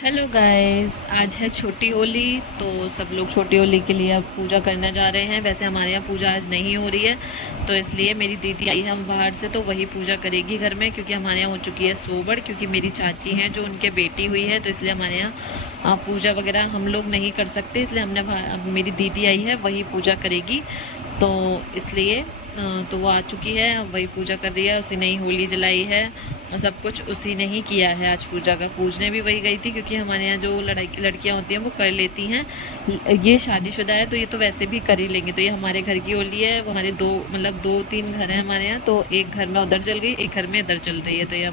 Hello guys, आज है छोटी होली। तो सब लोग छोटी होली के लिए अब पूजा करने जा रहे हैं। वैसे हमारे यहाँ पूजा आज नहीं हो रही है, तो इसलिए मेरी दीदी आई है हम बाहर से, तो वही पूजा करेगी घर में, क्योंकि हमारे यहाँ हो चुकी है सोबड़। क्योंकि मेरी चाची हैं जो उनके बेटी हुई है, तो इसलिए हमारे यहाँ पूजा वगैरह हम लोग नहीं कर सकते। इसलिए हमने अब मेरी दीदी आई है, वही पूजा करेगी। तो इसलिए तो वो आ चुकी है, अब वही पूजा कर रही है। उसी ने ही होली जलाई है और सब कुछ उसी ने ही किया है। आज पूजा का पूजने भी वही गई थी, क्योंकि हमारे यहाँ जो लड़कियाँ होती हैं वो कर लेती हैं। ये शादीशुदा है तो ये तो वैसे भी कर ही लेंगी। तो ये हमारे घर की होली है। वो हमारे दो तीन घर हैं हमारे यहाँ, तो एक घर में उधर जल गई, एक घर में इधर चल रही है।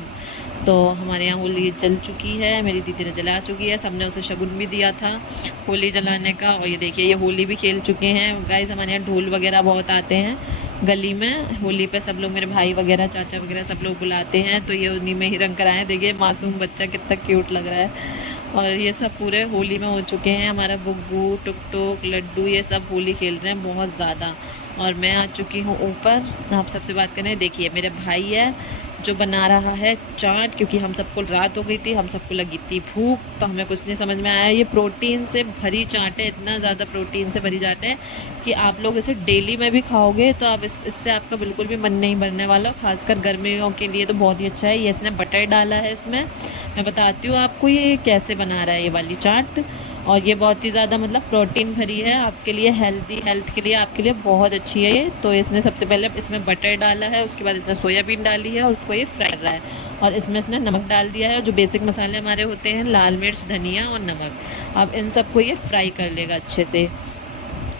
तो हमारे यहाँ होली जल चुकी है, मेरी दीदी ने जला चुकी है। सबने उसे शगुन भी दिया था होली जलाने का। और ये देखिए, ये होली भी खेल चुके हैं गाइस। हमारे यहाँ ढोल वगैरह बहुत आते हैं गली में होली पे। सब लोग, मेरे भाई वगैरह, चाचा वगैरह, सब लोग बुलाते हैं, तो ये उन्हीं में ही रंग कराएं। देखिए मासूम बच्चा कितना क्यूट लग रहा है। और ये सब पूरे होली में हो चुके हैं। हमारा बुग्गू, टुक टुक, लड्डू, ये सब होली खेल रहे हैं बहुत ज़्यादा। और मैं आ चुकी हूँ ऊपर, आप सबसे बात करें। देखिए मेरे भाई है जो बना रहा है चाट, क्योंकि हम सबको रात हो गई थी, हम सबको लगी थी भूख, तो हमें कुछ नहीं समझ में आया। ये प्रोटीन से भरी चाट है, इतना ज़्यादा प्रोटीन से भरी चाट है कि आप लोग इसे डेली में भी खाओगे तो आप इससे आपका बिल्कुल भी मन नहीं भरने वाला। खासकर गर्मियों के लिए तो बहुत ही अच्छा है। ये इसने बटर डाला है इसमें। मैं बताती हूँ आपको ये कैसे बना रहा है ये वाली चाट। और ये बहुत ही ज़्यादा मतलब प्रोटीन भरी है आपके लिए, हेल्थ के लिए आपके लिए बहुत अच्छी है ये। तो इसने सबसे पहले इसमें बटर डाला है, उसके बाद इसने सोयाबीन डाली है और उसको ये फ्राई कर रहा है। और इसमें इसने नमक डाल दिया है, जो बेसिक मसाले हमारे होते हैं, लाल मिर्च, धनिया और नमक। अब इन सबको ये फ्राई कर लेगा अच्छे से।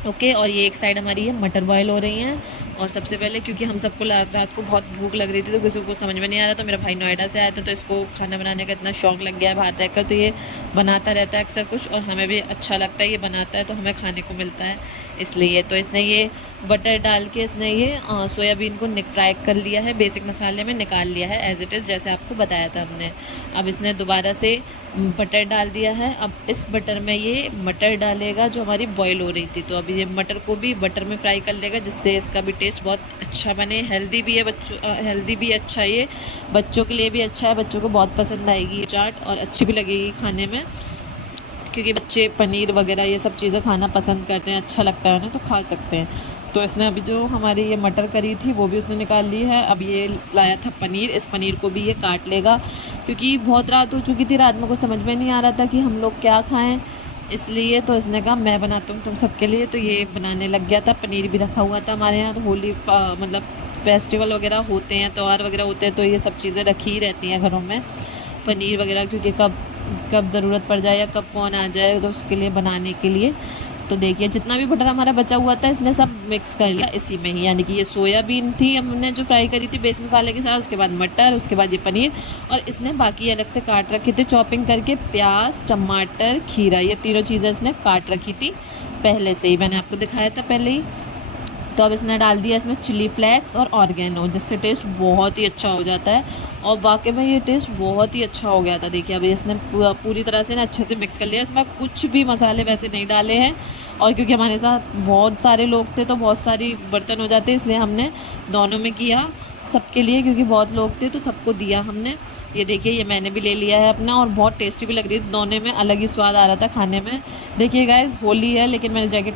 ओके। और ये एक साइड हमारी ये मटर बॉयल हो रही हैं। और सबसे पहले, क्योंकि हम सबको रात को बहुत भूख लग रही थी, तो किसी को समझ में नहीं आ रहा था। मेरा भाई नोएडा से आया था, तो इसको खाना बनाने का इतना शौक लग गया है बाहर रहकर, तो ये बनाता रहता है अक्सर कुछ, और हमें भी अच्छा लगता है। ये बनाता है तो हमें खाने को मिलता है, इसलिए। तो इसने ये बटर डाल के इसने ये सोयाबीन को फ्राई कर लिया है, बेसिक मसाले में निकाल लिया है एज इट इज़, जैसे आपको बताया था हमने। अब इसने दोबारा से बटर डाल दिया है। अब इस बटर में ये मटर डालेगा जो हमारी बॉईल हो रही थी। तो अभी ये मटर को भी बटर में फ्राई कर लेगा, जिससे इसका भी टेस्ट बहुत अच्छा बने। हेल्दी भी है हेल्दी भी अच्छा है ये, बच्चों के लिए भी अच्छा है। बच्चों को बहुत पसंद आएगी ये चाट, और अच्छी भी लगेगी खाने में, क्योंकि बच्चे पनीर वगैरह ये सब चीज़ें खाना पसंद करते हैं, अच्छा लगता है ना, तो खा सकते हैं। तो इसने अभी जो हमारी ये मटर करी थी वो भी उसने निकाल ली है। अब ये लाया था पनीर, इस पनीर को भी ये काट लेगा, क्योंकि बहुत रात हो चुकी थी, रात में कुछ समझ में नहीं आ रहा था कि हम लोग क्या खाएं, इसलिए तो इसने कहा मैं बनाता हूँ तुम सबके लिए। तो ये बनाने लग गया था। पनीर भी रखा हुआ था हमारे यहाँ। तो होली मतलब फेस्टिवल वगैरह होते हैं, त्यौहार वगैरह होते हैं, तो ये सब चीज़ें रखी ही रहती हैं घरों में, पनीर वगैरह, क्योंकि कब कब ज़रूरत पड़ जाए या कब कौन आ जाए, तो उसके लिए बनाने के लिए। तो देखिए जितना भी बटर हमारा बचा हुआ था इसने सब मिक्स कर लिया इसी में ही। यानी कि ये सोयाबीन थी हमने जो फ्राई करी थी बेस मसाले के साथ, उसके बाद मटर, उसके बाद ये पनीर, और इसने बाकी अलग से काट रखे थे चॉपिंग करके, प्याज, टमाटर, खीरा, ये तीनों चीज़ें इसने काट रखी थी पहले से ही, मैंने आपको दिखाया था पहले ही। तो अब इसने डाल दिया इसमें चिली फ्लेक्स और ऑर्गेनो, जिससे टेस्ट बहुत ही अच्छा हो जाता है। और वाकई में ये टेस्ट बहुत ही अच्छा हो गया था। देखिए अभी इसने पूरी तरह से ना अच्छे से मिक्स कर लिया। इसमें कुछ भी मसाले वैसे नहीं डाले हैं, और क्योंकि हमारे साथ बहुत सारे लोग थे तो बहुत सारी बर्तन हो जाते, इसलिए हमने दोनों में किया सबके लिए, क्योंकि बहुत लोग थे तो सबको दिया हमने। ये देखिए ये मैंने भी ले लिया है अपना, और बहुत टेस्टी भी लग रही है। दोनों में अलग ही स्वाद आ रहा था खाने में। देखिए गाइस होली है, लेकिन मैंने जैकेट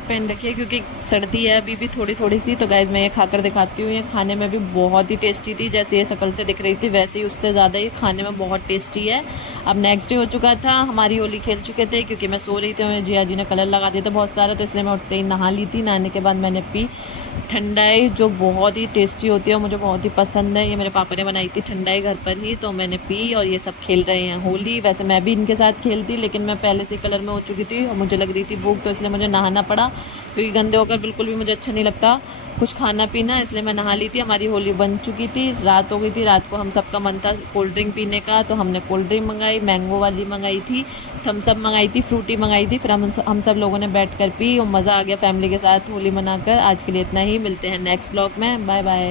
पहन रखी है क्योंकि सर्दी है अभी भी थोड़ी थोड़ी सी। तो गाइज़ मैं ये खाकर दिखाती हूँ। ये खाने में भी बहुत ही टेस्टी थी, जैसे ये शक्ल से दिख रही थी वैसे ही उससे ज़्यादा ये खाने में बहुत टेस्टी है। अब नेक्स्ट डे हो चुका था, हमारी होली खेल चुके थे, क्योंकि मैं सो रही थी, मुझे जिया जी ने कलर लगा दिया था बहुत सारा, तो इसलिए मैं उठते ही नहा ली थी। नहाने के बाद मैंने पी ठंडाई, जो बहुत ही टेस्टी होती है, मुझे बहुत ही पसंद है। ये मेरे पापा ने बनाई थी ठंडाई घर पर ही, तो मैंने पी। और ये सब खेल रहे हैं होली। वैसे मैं भी इनके साथ खेलती, लेकिन मैं पहले से कलर में हो चुकी थी और मुझे लग रही थी भूख, तो इसलिए मुझे नहाना पड़ा, क्योंकि गंदे होकर बिल्कुल भी मुझे अच्छा नहीं लगता कुछ खाना पीना, इसलिए मैं नहा ली थी। हमारी होली बन चुकी थी, रात हो गई थी। रात को हम सबका मन था कोल्ड ड्रिंक पीने का, तो हमने कोल्ड ड्रिंक मंगाई, मैंगो वाली मंगाई थी, थम्स अप मंगाई थी, फ्रूटी मंगाई थी। फिर हम सब लोगों ने बैठ कर पी और मज़ा आ गया फैमिली के साथ होली मनाकर। आज के लिए इतना ही, मिलते हैं नेक्स्ट ब्लॉग में, बाय बाय।